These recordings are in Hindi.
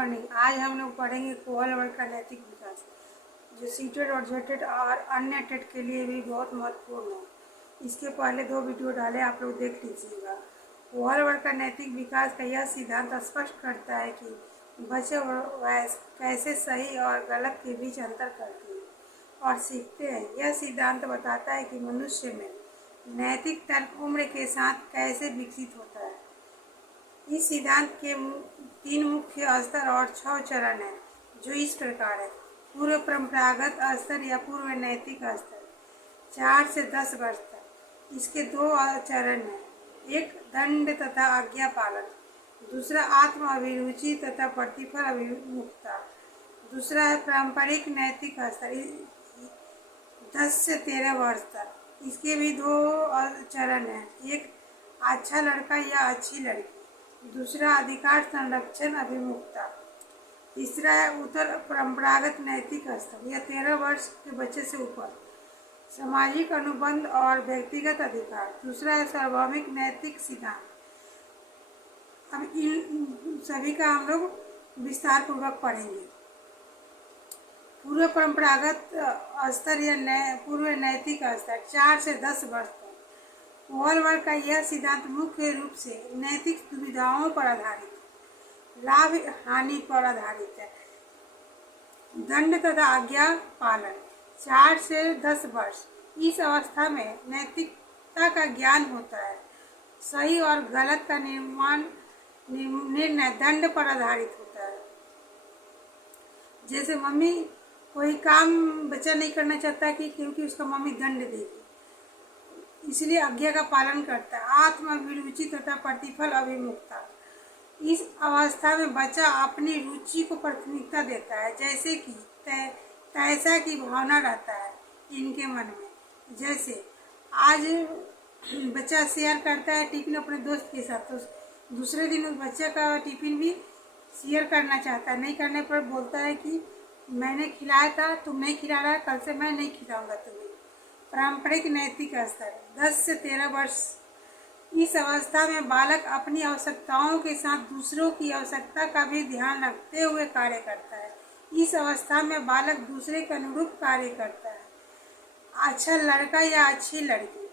मॉर्निंग। आज हम लोग पढ़ेंगे कोहल वर्ग का नैतिक विकास, जो सीटेड और जेटेड और अन्य टेट के लिए भी बहुत महत्वपूर्ण है। इसके पहले 2 वीडियो डाले, आप लोग देख लीजिएगा। कोहल वर्ग का नैतिक विकास का यह सिद्धांत स्पष्ट करता है कि बच्चे वयस्क कैसे सही और गलत के बीच अंतर करते हैं और सीखते हैं। यह सिद्धांत बताता है कि मनुष्य में नैतिक तर्क उम्र के साथ कैसे विकसित होता है। इस सिद्धांत के 3 मुख्य स्तर और 6 चरण हैं, जो इस प्रकार है। पूर्व परंपरागत स्तर या पूर्व नैतिक स्तर 4 से 10 वर्ष तक। इसके 2 चरण हैं, एक दंड तथा आज्ञा पालन, दूसरा आत्म अभिरुचि तथा प्रतिफल अभिमुखता। दूसरा है पारंपरिक नैतिक स्तर 10 से 13 वर्ष तक। इसके भी 2 चरण हैं, एक अच्छा लड़का या अच्छी लड़की, दूसरा अधिकार संरक्षण अभिमुखता। तीसरा है उत्तर परंपरागत नैतिक स्तर, यह 13 वर्ष के बच्चे से ऊपर, सामाजिक अनुबंध और व्यक्तिगत अधिकार। दूसरा है सार्वभौमिक नैतिक सिद्धांत। अब इन सभी का हम लोग विस्तार पूर्वक पढ़ेंगे। पूर्व परंपरागत स्तर या पूर्व नैतिक स्तर 4 से 10 वर्ष तक। कोहल वर्ग का यह सिद्धांत मुख्य रूप से नैतिक दुविधाओं पर आधारित है, लाभ हानि पर आधारित है। दंड तथा आज्ञा पालन 4 से 10 वर्ष। इस अवस्था में नैतिकता का ज्ञान होता है। सही और गलत का निर्णय दंड पर आधारित होता है। जैसे मम्मी कोई काम बच्चा नहीं करना चाहता कि क्योंकि उसका मम्मी दंड देगी, इसलिए आज्ञा का पालन करता है। आत्म अभिरुचि तथा प्रतिफल अभिमुखता। इस अवस्था में बच्चा अपनी रुचि को प्राथमिकता देता है, जैसे कि तैसा की भावना रहता है इनके मन में। जैसे आज बच्चा शेयर करता है टिफिन अपने दोस्त के साथ, तो दूसरे दिन उस बच्चे का टिफिन भी शेयर करना चाहता है। नहीं करने पर बोलता है कि मैंने खिलाया था, तुम नहीं खिला रहा है, कल से मैं नहीं खिलाऊंगा तुम्हें। पारंपरिक नैतिक स्तर 10 से 13 वर्ष। इस अवस्था में बालक अपनी आवश्यकताओं के साथ दूसरों की आवश्यकता का भी ध्यान रखते हुए कार्य करता है। इस अवस्था में बालक दूसरे के अनुरूप कार्य करता है। अच्छा लड़का या अच्छी लड़की।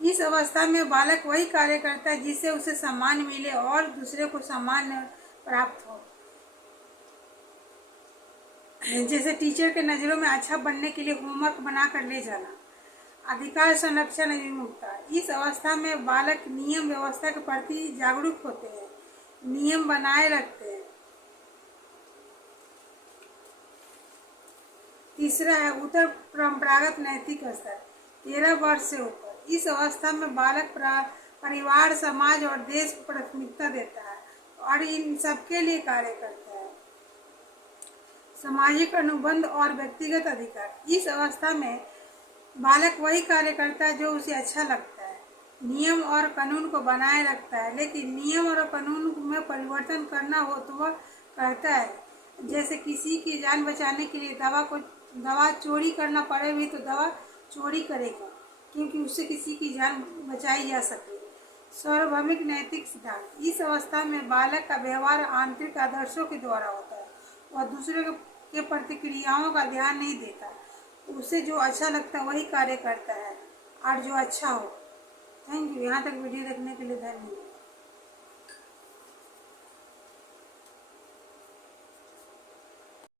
इस अवस्था में बालक वही कार्य करता है जिससे उसे सम्मान मिले और दूसरे को सम्मान प्राप्त हो। जैसे टीचर के नज़रों में अच्छा बनने के लिए होमवर्क बना कर ले जाना। अधिकार संरक्षण अभिमुखता। इस अवस्था में बालक नियम व्यवस्था के प्रति जागरूक होते हैं, नियम बनाए रखते हैं। तीसरा है उत्तर परंपरागत नैतिक स्तर 13 वर्ष से ऊपर। इस अवस्था में बालक परिवार, समाज और देश को प्राथमिकता देता है और इन सबके लिए कार्य करता है। सामाजिक अनुबंध और व्यक्तिगत अधिकार। इस अवस्था में बालक वही कार्य करता है जो उसे अच्छा लगता है, नियम और कानून को बनाए रखता है, लेकिन नियम और कानून में परिवर्तन करना हो तो वह करता है। जैसे किसी की जान बचाने के लिए दवा चोरी करना पड़े भी तो दवा चोरी करेगा, क्योंकि उससे किसी की जान बचाई जा सके। सार्वभौमिक नैतिक सिद्धांत। इस अवस्था में बालक का व्यवहार आंतरिक आदर्शों के द्वारा होता है। वह दूसरे के प्रतिक्रियाओं का ध्यान नहीं देता, उसे जो अच्छा लगता है वही कार्य करता है और जो अच्छा हो। Thank you. यहाँ तक वीडियो देखने के लिए धन्यवाद।